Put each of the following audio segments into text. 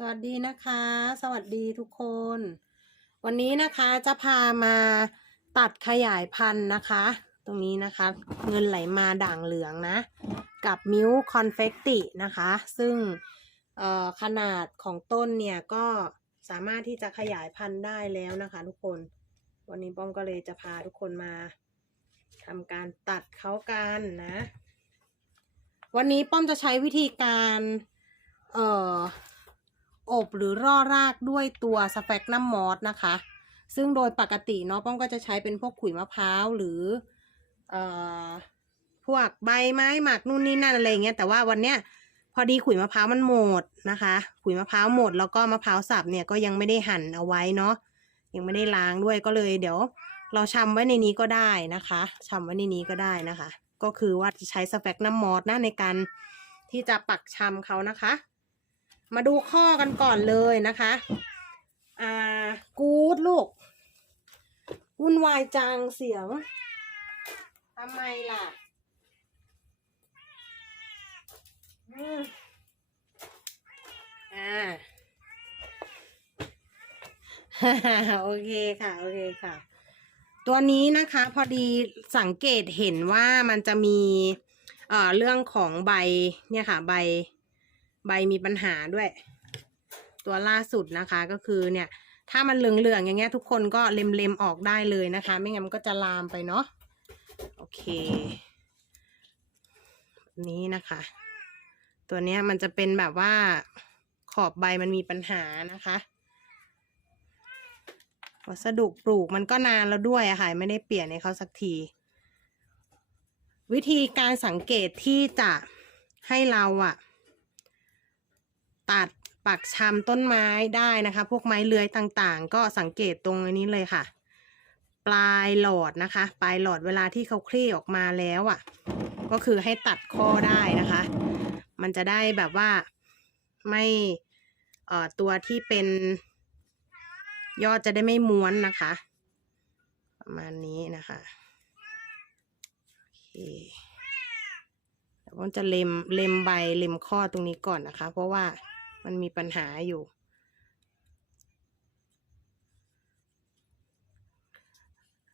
สวัสดีนะคะ สวัสดีทุกคน วันนี้นะคะจะพามาตัดขยายพันธุ์นะคะ ตรงนี้นะคะ เงินไหลมาด่างเหลืองนะ กับมิวคอนเฟกตินะคะ ซึ่งเอ่อขนาดของต้นเนี่ยก็สามารถที่จะขยายพันธุ์ได้แล้วนะคะ ทุกคน วันนี้ป้อมก็เลยจะพาทุกคนมาทำการตัดเขากันนะ วันนี้ป้อมจะใช้วิธีการ เอ่อ อบหรือร่อรากด้วยตัวสแฟกนัมมอสนะคะ ซึ่งโดยปกติเนาะป้องก็จะใช้เป็นพวกขุยมะพร้าวหรือเอ่อพวกใบไม้หมักนู่นนี่นั่นอะไรเงี้ยแต่ว่าวันเนี้ยพอดีขุยมะพร้าวมันหมดนะคะขุยมะพร้าวหมดแล้วก็มะพร้าวสับเนี่ยก็ยังไม่ได้หั่นเอาไว้เนาะยังไม่ได้ล้างด้วยก็เลยเดี๋ยว เราชำไว้ในนี้ก็ได้นะคะชำไว้ในนี้ก็ได้นะคะ ก็คือว่าจะใช้สแฟกนัมมอสนะในการที่จะปักชำเขานะคะ มาดูข้อกันก่อนเลยนะคะ อ่า กูดลูก วุ่นวายจังเสียง ทำไมล่ะ อืมอ่าโอเคค่ะ โอเคค่ะ ตัวนี้นะคะพอดีสังเกตเห็นว่ามันจะมีเอ่อเรื่องของใบเนี่ยค่ะ ใบ ใบมีปัญหาด้วย ตัวล่าสุดนะคะก็คือเนี่ย ถ้ามันเหลืองๆอย่างเงี้ยทุกคนก็เล็มๆออกได้เลยนะคะ ไม่งั้นมันก็จะลามไปเนาะโอเคนี้นะคะ ตัวเนี้ยมันจะเป็นแบบว่าขอบใบมันมีปัญหานะคะวัสดุปลูกมันก็นานแล้วด้วยอะค่ะไม่ได้เปลี่ยนให้เขาสักที วิธีการสังเกตที่จะให้เราอะ ตัดปักชำต้นไม้ได้นะคะ พวกไม้เลื้อยต่างๆ ก็สังเกตตรงอันนี้เลยค่ะ ปลายหลอดนะคะ ปลายหลอดเวลาที่เขาคลี่ออกมาแล้วอะ่ะ ก็คือให้ตัดข้อได้นะคะ มันจะได้แบบว่าไม่เอ่อตัวที่เป็นยอดจะได้ไม่ม้วนนะคะ ประมาณนี้นะคะโอเคเดี๋ยวผมจะเล็มเล็มใบเล็มข้อตรงนี้ก่อนนะคะ เพราะว่า มันมีปัญหาอยู่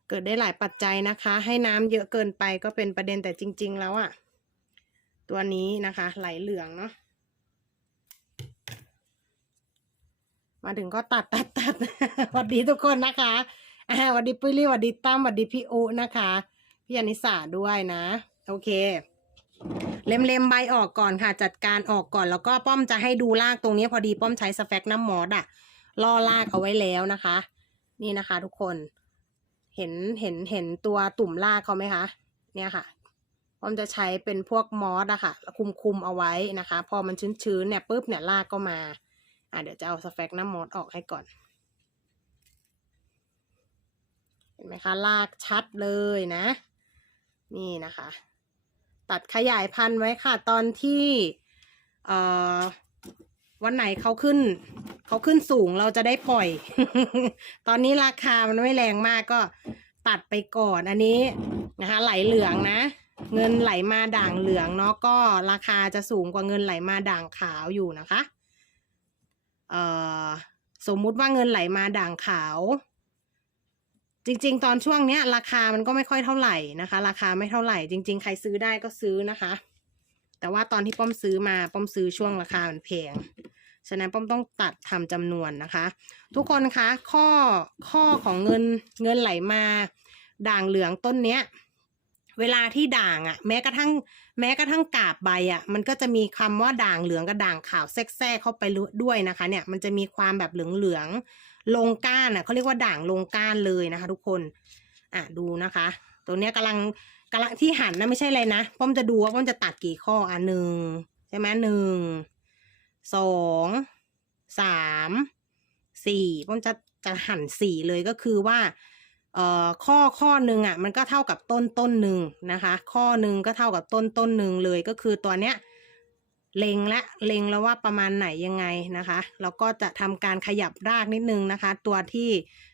เกิดได้หลายปัจจัยนะคะ ให้น้ำเยอะเกินไปก็เป็นประเด็นแต่จริง ๆ แล้วอะตัวนี้นะคะไหลเหลืองเนาะมาถึงก็ตัดตัดตัดสวัสดีทุกคนนะคะสวัสดีปุ้ยลี่สวัสดีตั้มสวัสดีพี่อุนะคะ พี่อนิสาด้วยนะ โอเค เล็มๆใบออกก่อนค่ะ จัดการออกก่อน แล้วก็ป้อมจะให้ดูรากตรงนี้พอดีป้อมใช้สแฟกน้ำมอสอะล่อรากเอาไว้แล้วนะคะ นี่นะคะ ทุกคนเห็นเห็นเห็นตัวตุ่มรากเขาไหมคะ เนี่ยค่ะป้อมจะใช้เป็นพวกมอสอะค่ะคุมคุมเอาไว้นะคะ พอมันชื้นๆเนี่ยปุ๊บเนี่ยรากก็มาอะเดี๋ยวจะเอาสแฟกน้ำมอสออกให้ก่อนเห็นไหมคะรากชัดเลยนะ นี่นะคะ ตัดขยายพันธุ์ไว้ค่ะ ตอนที่เออวันไหนเขาขึ้นเขาขึ้นสูงเราจะได้ปล่อย ตอนนี้ราคามันไม่แรงมากก็ตัดไปก่อนอันนี้นะคะ ไหลเหลืองนะ เงินไหลมาด่างเหลืองเนาะก็ราคาจะสูงกว่าเงินไหลมาด่างขาวอยู่นะคะ เอ่อสมมุติว่าเงินไหลมาด่างขาว จริง ๆ ตอนช่วงเนี้ย ราคามันก็ไม่ค่อยเท่าไหร่นะคะ ราคาไม่เท่าไหร่ จริง ๆ ใครซื้อได้ก็ซื้อนะคะ แต่ว่าตอนที่ป้อมซื้อมาป้อมซื้อช่วงราคามันแพงฉะนั้นป้อมต้องตัดทำจำนวนนะคะ ทุกคนคะข้อข้อของเงินเงินไหลมา ด่างเหลืองต้นเนี้ย เวลาที่ด่างอะ่ะ แม้กระทั่ง แม้กระทั่งกาบใบอะ่ะ มันก็จะมีคำว่าด่างเหลืองกับด่างขาวแทรกๆเข้าไปด้วยนะคะ เนี่ยมันจะมีความแบบเหลืองๆ ลงก้านอะเขาเรียกว่าด่างลงก้านเลยนะคะ ทุกคนอะดูนะคะ ตัวเนี้ยกำลังกำลังที่หันนะไม่ใช่อะไรนะป้อมจะดูว่าป้อมจะตัดกี่ข้ออะหนึ่งใช่ไหมหนึ่งสองสามสี่ป้อมจะจะหั่นสี่เลยก็คือว่าเอ่อข้อข้อหนึ่งอะมันก็เท่ากับต้นต้นหนึ่งนะคะ ข้อหนึ่งก็เท่ากับต้นต้นหนึ่งเลยก็คือตัวเนี้ย เล็งและเล็งแล้วว่าประมาณไหนยังไงนะคะแล้วก็จะทำการขยับรากนิดนึงนะคะ ตัวที่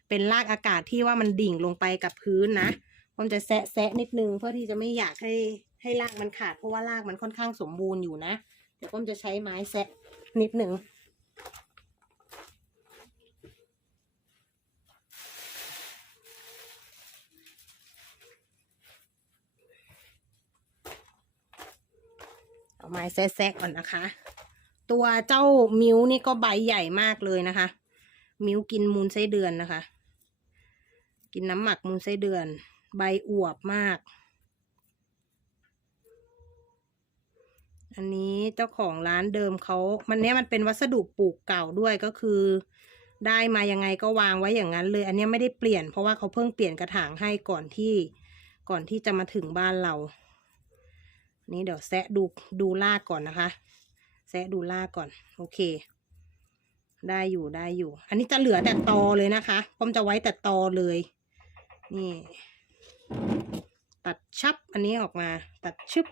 เป็นรากอากาศที่ว่ามันดิ่งลงไปกับพื้นนะผมจะแซะแซะนิดนึงเพื่อที่จะไม่อยากให้ให้รากมันขาดเพราะว่ารากมันค่อนข้างสมบูรณ์อยู่นะเดี๋ยวผมจะใช้ไม้แซะนิดนึง ไม้แซะๆก่อนนะคะ ตัวเจ้ามิ้วนี่ก็ใบใหญ่มากเลยนะคะ มิ้วกินมูลไส้เดือนนะคะ กินน้ำหมักมูลไส้เดือน ใบอวบมาก อันนี้เจ้าของร้านเดิมเขามันเนี้ยมันเป็นวัสดุปลูกเก่าด้วยก็คือ ได้มายังไงก็วางไว้อย่างนั้นเลย อันนี้ไม่ได้เปลี่ยนเพราะว่าเขาเพิ่งเปลี่ยนกระถางให้ก่อนที่ก่อนที่จะมาถึงบ้านเรา นี่เดี๋ยวแซะดูดูลากก่อนนะคะ แซะดูลากก่อน โอเค ได้อยู่ได้อยู่ อันนี้จะเหลือแต่ตอเลยนะคะป้อมจะไว้แต่ตอเลย นี่ ตัดชับอันนี้ออกมา ตัดชึบ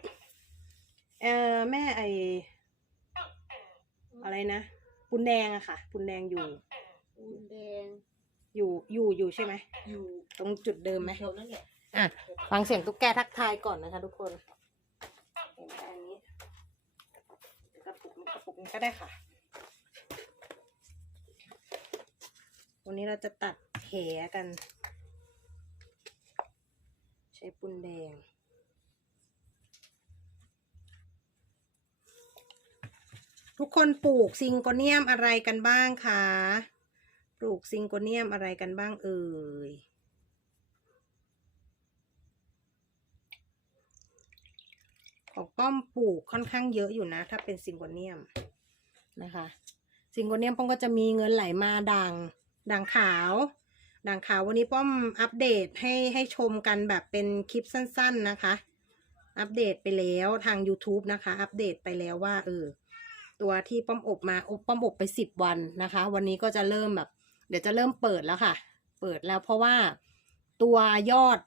เออแม่ไออะไรนะปุนแดงอะค่ะ ปุนแดงอยู่ ปูนแดงอยู่อยู่อยู่ใช่ไหมอยู่ตรงจุดเดิมไหมแถวนั่นแหละ อะฟังเสียงตุ๊กแกทักทายก่อนนะคะทุกคน เห็นไหมอันนี้กระปุกกระปุกก็ได้ค่ะ วันนี้เราจะตัดแผลกัน ใช้ปุนแดงทุกคนปลูกซิงโกเนียมอะไรกันบ้างคะ ปลูกซิงโกเนียมอะไรกันบ้างเอ่ย ของป้อมปลูกค่อนข้างเยอะอยู่นะ ถ้าเป็นซิงโกเนียมนะคะ ซิงโกเนียมป้อมก็จะมีเงินไหลมาด่างด่างขาว ด่างขาววันนี้ป้อมอัปเดตให้ให้ชมกันแบบเป็นคลิปสั้น ๆนะคะ อัปเดตไปแล้วทาง YouTube นะคะ อัปเดตไปแล้วว่าเออตัวที่ป้อมอบมาอบป้อมอบไปสิบวันนะคะ วันนี้ก็จะเริ่มแบบ เดี๋ยวจะเริ่มเปิดแล้วค่ะ เปิดแล้วเพราะว่าตัวยอด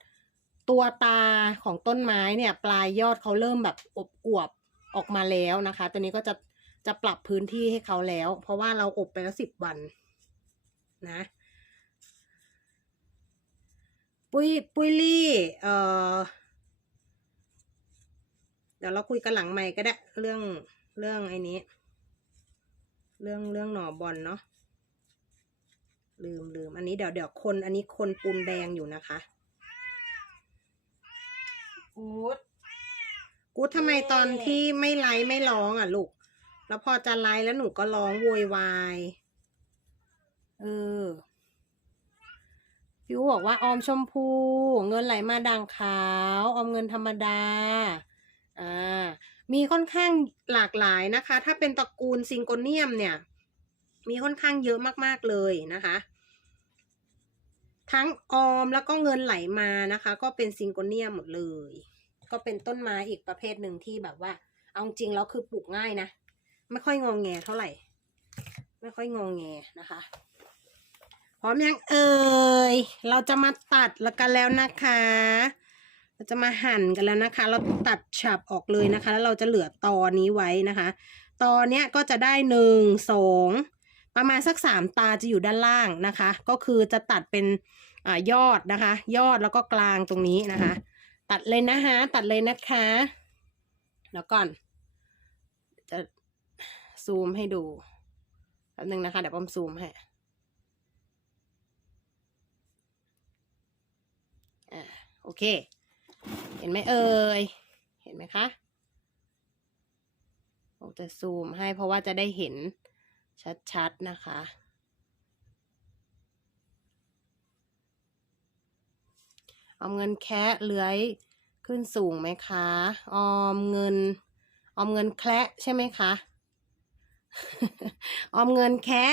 ตัวตาของต้นไม้เนี่ย ปลายยอดเขาเริ่มแบบอบอวบออกมาแล้วนะคะ ตัวนี้ก็จะจะปรับพื้นที่ให้เขาแล้ว เพราะว่าเราอบไปแล้วสิบวันนะ ปุยปุยลี่เอ่อเดี๋ยวเราคุยกันหลังใหม่ก็ได้เรื่องเรื่องไอ้นี้ เรื่องเรื่องหน่อบอลเนาะลืมลืมอันนี้เดี๋ยวเดี๋ยวคนอันนี้คนปูนแดงอยู่นะคะ กูดกูทำไมตอนที่ไม่ไลฟ์ไม่ร้องอะลูก แล้วพอจะไลฟ์แล้วหนูก็ร้องโวยวาย เออ พี่อูบอกว่าออมชมพู เงินไหลมาด่างขาว ออมเงินธรรมดา อ่า มีค่อนข้างหลากหลายนะคะ ถ้าเป็นตระกูลซิงโกเนียมเนี่ย มีค่อนข้างเยอะมากๆเลยนะคะทั้งออมแล้วก็เงินไหลมานะคะ ก็เป็นซิงโกเนียมหมดเลย ก็เป็นต้นไม้อีกประเภทหนึ่งที่แบบว่า เอาจริงแล้วคือปลูกง่ายนะ ไม่ค่อยงองแงเท่าไหร่ ไม่ค่อยงองแงนะคะ พร้อมยังเอ่ย เราจะมาตัดแล้วกันแล้วนะคะ เราจะมาหั่นกันแล้วนะคะ เราตัดฉับออกเลยนะคะ แล้วเราจะเหลือตอนี้ไว้นะคะ ตอเนี้ยก็จะได้หนึ่งสองประมาณสักสามตาจะอยู่ด้านล่างนะคะ ก็คือจะตัดเป็นอยอดนะคะ ยอดแล้วก็กลางตรงนี้นะคะ ตัดเลยนะคะตัดเลยนะคะเดี๋ยวก่อน จะซูมให้ดูแป๊บนึงนะคะ เดี๋ยวป้อมซูมให้อ่าโอเค เห็นไหมเอ่ยเห็นไหมคะผมจะซูมให้เพราะว่าจะได้เห็นชัดๆนะคะ ออมเงินแคะเลื้อยขึ้นสูงไหมคะ ออมเงิน ออมเงินแคะใช่ไหมคะ ออมเงินแคะ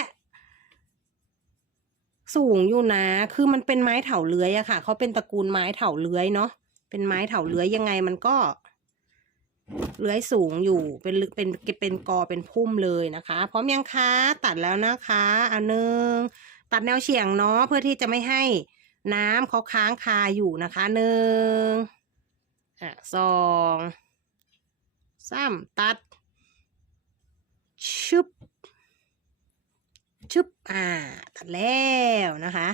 สูงอยู่นะ คือมันเป็นไม้เถาเลื้อยอะค่ะ เขาเป็นตระกูลไม้เถาเลื้อยเนาะ เป็นไม้เถาเลื้อยยังไงมันก็ เลื้อยสูงอยู่ เป็นเป็นเป็นกอเป็นพุ่มเลยนะคะ พร้อมยังคะ ตัดแล้วนะคะอันหนึ่งตัดแนวเฉียงเนาะ เพื่อที่จะไม่ให้ น้ำเขาค้างคาอยู่นะคะหนึ่งอะสองสามตัดชึบชึบอ่า ตัดแล้วนะคะ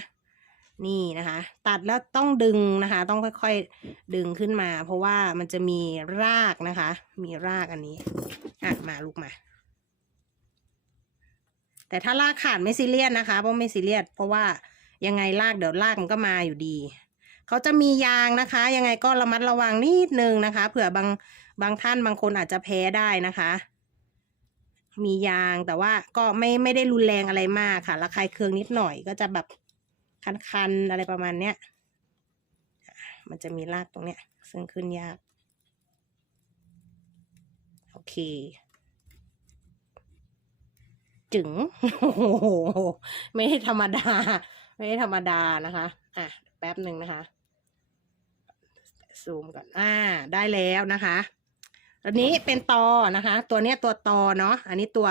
นี่นะคะ ตัดแล้วต้องดึงนะคะ ต้องค่อยๆดึงขึ้นมา เพราะว่ามันจะมีรากนะคะ มีรากอันนี้อะมาลูกมา แต่ถ้ารากขาดไม่ซีเรียสนะคะเพราะไม่ซีเรียสเพราะว่า ยังไงรากเดี๋ยวรากมันก็มาอยู่ดี เขาจะมียางนะคะ ยังไงก็ระมัดระวังนิดนึงนะคะ เผื่อบางบางท่านบางคนอาจจะแพ้ได้นะคะ มียางแต่ว่าก็ไม่ไม่ได้รุนแรงอะไรมากค่ะระคายเคืองนิดหน่อยก็จะแบบคันๆอะไรประมาณเนี้ยมันจะมีรากตรงเนี้ย ซึ่งขึ้นยาก โอเค จึงโอ้โห ไม่ธรรมดา ไม่ธรรมดานะคะ อะ แป๊บหนึ่งนะคะ ซูมก่อน อ่า ได้แล้วนะคะอันนี้เป็นตอนะคะ ตัวเนี้ยตัวตอเนาะ อันนี้ตัว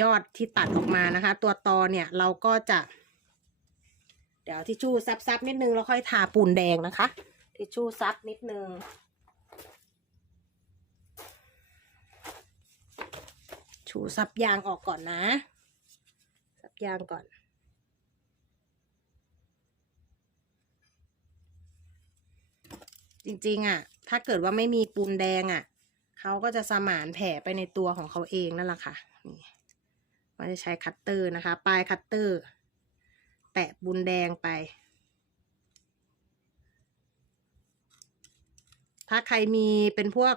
ยอดที่ตัดออกมานะคะ ตัวตอเนี่ยเราก็จะ เดี๋ยวทิชชู่ซับๆนิดนึงแล้วค่อยทาปูนแดงนะคะ ทิชชู่ซับนิดนึงชูซับยางออกก่อนนะ ซับยางก่อน จริงๆอะ ถ้าเกิดว่าไม่มีปูนแดงอะเขาก็จะสมานแผลไปในตัวของเขาเองนั่นแหละค่ะนี่มันจะใช้คัตเตอร์นะคะ ปลายคัตเตอร์ แตะปูนแดงไป ถ้าใครมีเป็นพวก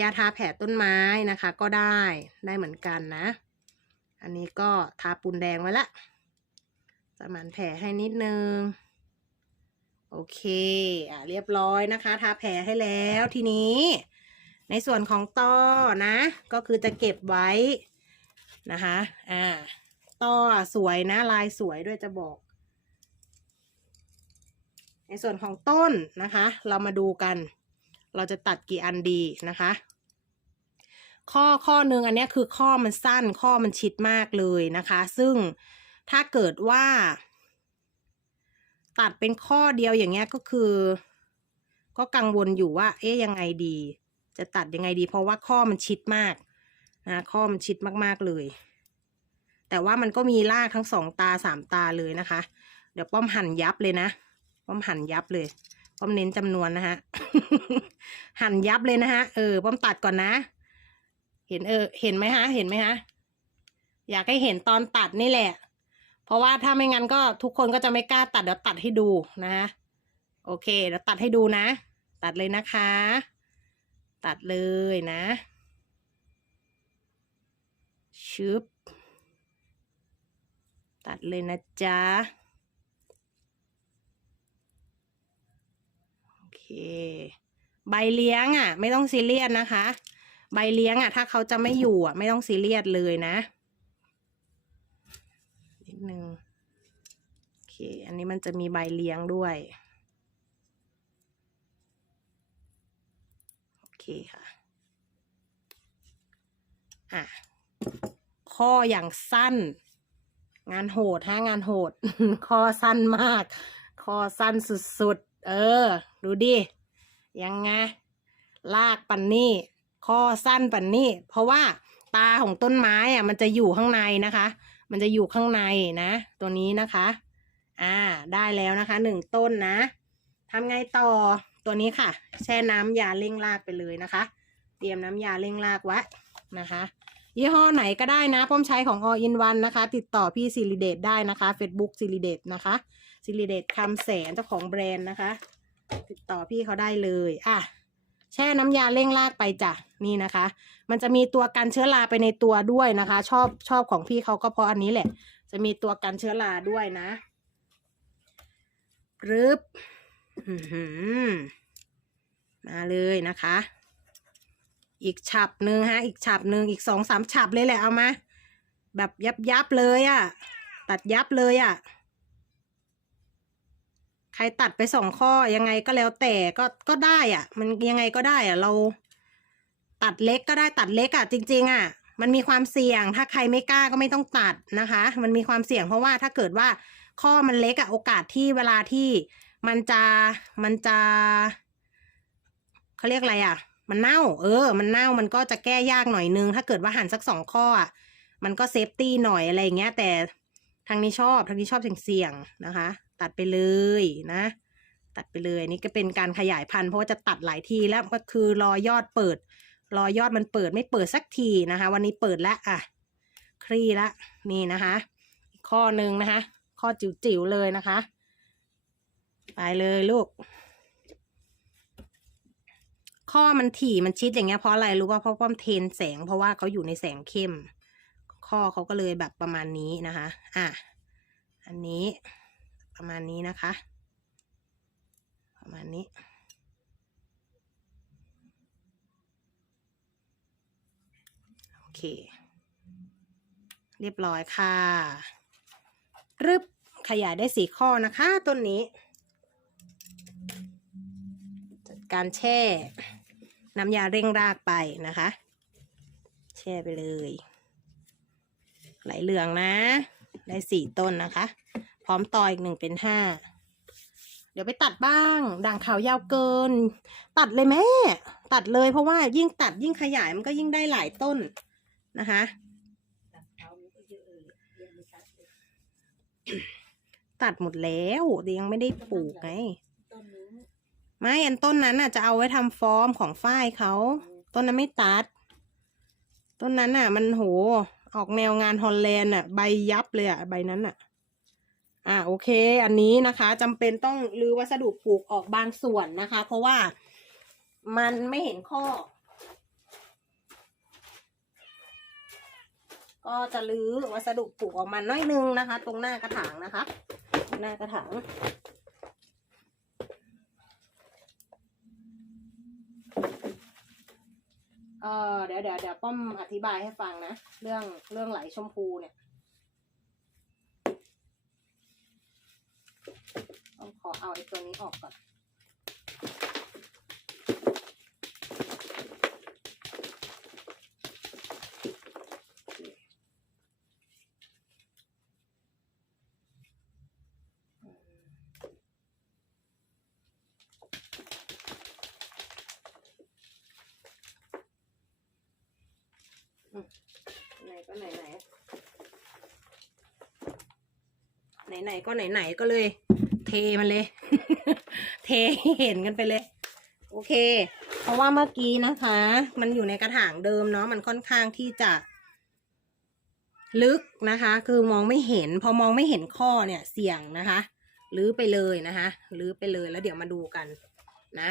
ยาทาแผลต้นไม้นะคะ ก็ได้ได้เหมือนกันนะ อันนี้ก็ทาปูนแดงไว้ละสมานแผลให้นิดนึง โอเคอะเรียบร้อยนะคะ ทาแผลให้แล้วทีนี้ ในส่วนของต้อนะ ก็คือจะเก็บไว้นะคะอ่าต้อสวยนะลายสวยด้วยจะบอก ในส่วนของต้นนะคะ เรามาดูกัน เราจะตัดกี่อันดีนะคะข้อข้อหนึ่งอันนี้คือข้อมันสั้นข้อมันชิดมากเลยนะคะ ซึ่งถ้าเกิดว่า ตัดเป็นข้อเดียวอย่างเงี้ยก็คือ ก็กังวลอยู่ว่า เอ๊ยยังไงดี จะตัดยังไงดี เพราะว่าข้อมันชิดมากนะข้อมันชิดมากๆเลย แต่ว่ามันก็มีรากทั้งสองตาสามตาเลยนะคะ เดี๋ยวป้อมหั่นยับเลยนะ ป้อมหั่นยับเลย ป้อมเน้นจำนวนนะฮะหั่นยับเลยนะฮะเออป้อมตัดก่อนนะ เห็นเออ เห็นไหมฮะ เห็นไหมฮะอยากให้เห็นตอนตัดนี่แหละ เพราะว่าถ้าไม่งั้นก็ทุกคนก็จะไม่กล้าตัดเดี๋ยวตัดให้ดูนะโอเคเดี๋ยวตัดให้ดูนะ ตัดเลยนะคะ ตัดเลยนะชึบตัดเลยนะจ๊ะโอเค ใบเลี้ยงอะ ไม่ต้องซีเรียสนะคะ ใบเลี้ยงอะ ถ้าเขาจะไม่อยู่อะ ไม่ต้องซีเรียสเลยนะ นิดนึงโอเค อันนี้มันจะมีใบเลี้ยงด้วย โอเคค่ะ อะ ข้ออย่างสั้น งานโหดฮะงานโหด ข้อสั้นมาก ข้อสั้นสุดๆ เออ ดูดิ ยังไง ลากปันนี่ ข้อสั้นปันนี่ เพราะว่าตาของต้นไม้อะมันจะอยู่ข้างในนะคะ มันจะอยู่ข้างในนะ ตัวนี้นะคะ อ่า ได้แล้วนะคะหนึ่งต้นนะทำไงต่อตัวนี้ค่ะ แช่น้ำยาเร่งรากไปเลยนะคะ เตรียมน้ำยาเร่งรากไว้นะคะ ยี่ห้อไหนก็ได้นะ ป้อมใช้ของ All in One นะคะ ติดต่อพี่ซิลิเดตได้นะคะ Facebook ซิลิเดตนะคะซิลิเดตคำแสนเจ้าของแบรนด์นะคะ ติดต่อพี่เขาได้เลย อะ แช่น้ำยาเร่งรากไปจ้ะนี่นะคะ มันจะมีตัวกันเชื้อราไปในตัวด้วยนะคะ ชอบชอบของพี่เขาก็เพราะอันนี้แหละ จะมีตัวกันเชื้อราด้วยนะรึบมาเลยนะคะ อีกฉับหนึ่งฮะ อีกฉับหนึ่งอีกสองสามฉับเลยแหละเอามา แบบยับยับเลยอะ่ะ ตัดยับเลยอะ่ะ ครตัดไปสองข้อยังไงก็แล้วแต่ก็ก็ได้อะ่ะมันยังไงก็ได้อะ่ะเรา ตัดเล็กก็ได้ตัดเล็กอะ่ะจริง ๆอะ่ะมันมีความเสี่ยง ถ้าใครไม่กล้าก็ไม่ต้องตัดนะคะ มันมีความเสี่ยงเพราะว่าถ้าเกิดว่าข้อมันเล็กอะ่ะโอกาสที่เวลาที่มันจะมันจะเขาเรียกอะไรอะมันเน่า เออ มันเน่ามันก็จะแก้ยากหน่อยนึง ถ้าเกิดว่าหั่นสักสองข้ออะมันก็เซฟตี้หน่อยอะไรอย่างเงี้ย แต่ทางนี้ชอบทางนี้ชอบเสี่ยงๆนะคะ ตัดไปเลยนะ ตัดไปเลยนี่ก็เป็นการขยายพันธุ์เพราะว่าจะตัดหลายทีแล้วก็คือรอยอดเปิด รอยอดมันเปิดไม่เปิดสักทีนะคะ วันนี้เปิดแล้วอะคลี่ละนี่นะคะอีกข้อหนึ่งนะคะ ข้อจิ๋วๆเลยนะคะ ไปเลยลูก ข้อมันถี่มันชิดอย่างเงี้ยเพราะอะไรรู้ป่ะเพราะว่ามเทนแสงเพราะว่าเขาอยู่ในแสงเข้ม ข้อเขาก็เลยแบบประมาณนี้นะคะ อะอันนี้ ประมาณนี้นะคะ ประมาณนี้ โอเค เรียบร้อยค่ะรึบขยายได้สี่ข้อนะคะ ต้นนี้ จัดการแช่ น้ำยาเร่งรากไปนะคะ แช่ไปเลย ไหลเหลืองนะ ได้สี่ต้นนะคะ พร้อมต่ออีกหนึ่งเป็นห้าเดี๋ยวไปตัดบ้าง ด่างขาวยาวเกิน ตัดเลยแม่ ตัดเลยเพราะว่ายิ่งตัดยิ่งขยายมันก็ยิ่งได้หลายต้นนะคะตัดหมดแล้วแต่ยังไม่ได้ปลูกไงไม่อันต้นนั้นน่ะจะเอาไว้ทำฟอร์มของฝ้ายเขา ต้นนั้นไม่ตัด ต้นนั้นน่ะ มันโห ออกแนวงานฮอลแลนด์อะ ใบยับเลยอะ ใบนั้นอะ อ่าโอเค อันนี้นะคะจำเป็นต้องรื้อวัสดุปลูกออกบางส่วนนะคะ เพราะว่ามันไม่เห็นข้อ ก็จะรื้อวัสดุปลูกออกมาน้อยนึงนะคะ ตรงหน้ากระถางนะคะ หน้ากระถางเออเดี๋ยวเดี๋ยวเดี๋ยวป้อมอธิบายให้ฟังนะ เรื่องเรื่องไหลชมพูเนี่ย ต้องขอเอาไอ้ตัวนี้ออกก่อน ไหนก็ไหนไหนไหนไหนก็ไหนไหนก็เลย เทมันเลย เทเห็นกันไปเลย โอเค เพราะว่าเมื่อกี้นะคะ มันอยู่ในกระถางเดิมเนาะมันค่อนข้างที่จะ ลึกนะคะ คือมองไม่เห็น พอมองไม่เห็นข้อเนี่ยเสี่ยงนะคะลื้อไปเลยนะคะลื้อไปเลยแล้วเดี๋ยวมาดูกันนะ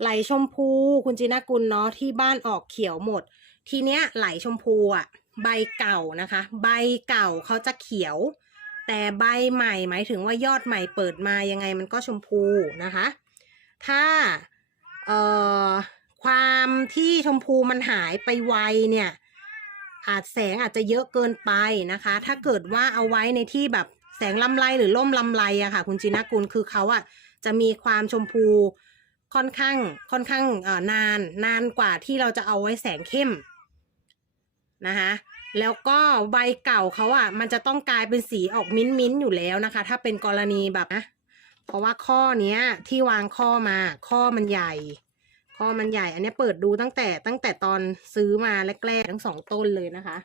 ไหลชมพูคุณจินากุลเนาะที่บ้านออกเขียวหมด ทีเนี้ยไหลชมพูอะ ใบเก่านะคะ ใบเก่าเขาจะเขียว แต่ใบใหม่หมายถึงว่ายอดใหม่เปิดมายังไงมันก็ชมพูนะคะ ถ้าเอ่อความที่ชมพูมันหายไปไวเนี่ย อาจแสงอาจจะเยอะเกินไปนะคะ ถ้าเกิดว่าเอาไว้ในที่แบบแสงลำไรหรือล่มลำไรอะค่ะ คุณจินากุลคือเขาอะจะมีความชมพูค่อนข้างค่อนข้างเออนานนานกว่าที่เราจะเอาไว้แสงเข้มนะคะ แล้วก็ใบเก่าเขาอะมันจะต้องกลายเป็นสีออกมิ้นมิ้นอยู่แล้วนะคะ ถ้าเป็นกรณีแบบนะเพราะว่าข้อเนี้ยที่วางข้อมา ข้อมันใหญ่ ข้อมันใหญ่ อันนี้เปิดดูตั้งแต่ตั้งแต่ตอนซื้อมาแรกๆทั้งสองต้นเลยนะคะ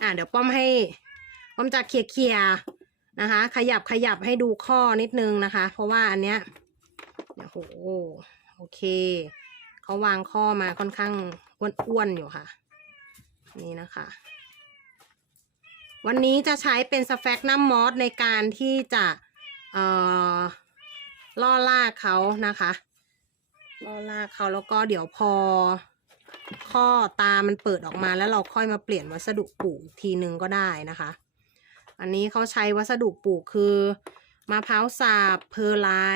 อ่าเดี๋ยวป้อมให้ป้อมจะเคลียร์นะคะ ขยับขยับให้ดูข้อนิดนึงนะคะ เพราะว่าอันเนี้ยเดี๋ยวโหโอเคเขาวางข้อมาค่อนข้าง อ้วนๆอยู่ค่ะ นี่นะคะ วันนี้จะใช้เป็นสแฟกนัมมอสในการที่จะเอ่อล่อลากเขานะคะล่อลากเขาแล้วก็เดี๋ยวพอ ข้อตามันเปิดออกมาแล้วเราค่อยมาเปลี่ยนวัสดุปลูกอีกทีนึงก็ได้นะคะ อันนี้เขาใช้วัสดุปลูกคือมะพร้าวสาบเพอร์ไลน์